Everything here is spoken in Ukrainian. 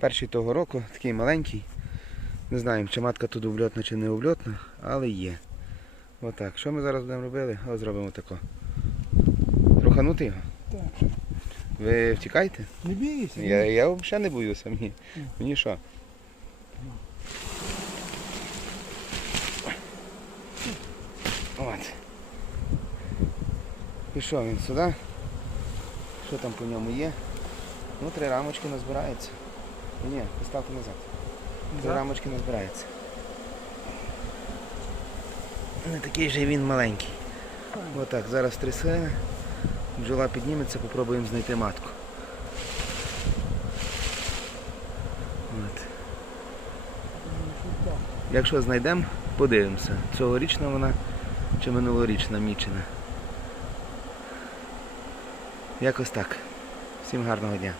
Перший того року, такий маленький. Не знаємо, чи матка тут обльотна, чи не обльотна, але є. Отак. Що ми зараз будемо робити? Ось зробимо тако. Троханути його. Так. Ви втікаєте? Не бійся. Я, я взагалі не боюся. Мені, мені що? От. Пішов він сюди. Що там по ньому є? Ну, три рамочки назбирається. Ні, поставте назад. Да. рамочки назбирається. Не такий же він маленький. Отак, зараз трясе. Бджола підніметься, попробуємо знайти матку. От. Якщо знайдемо, подивимося, цьогорічна вона чи минулорічна мічена. Якось так. Всім гарного дня.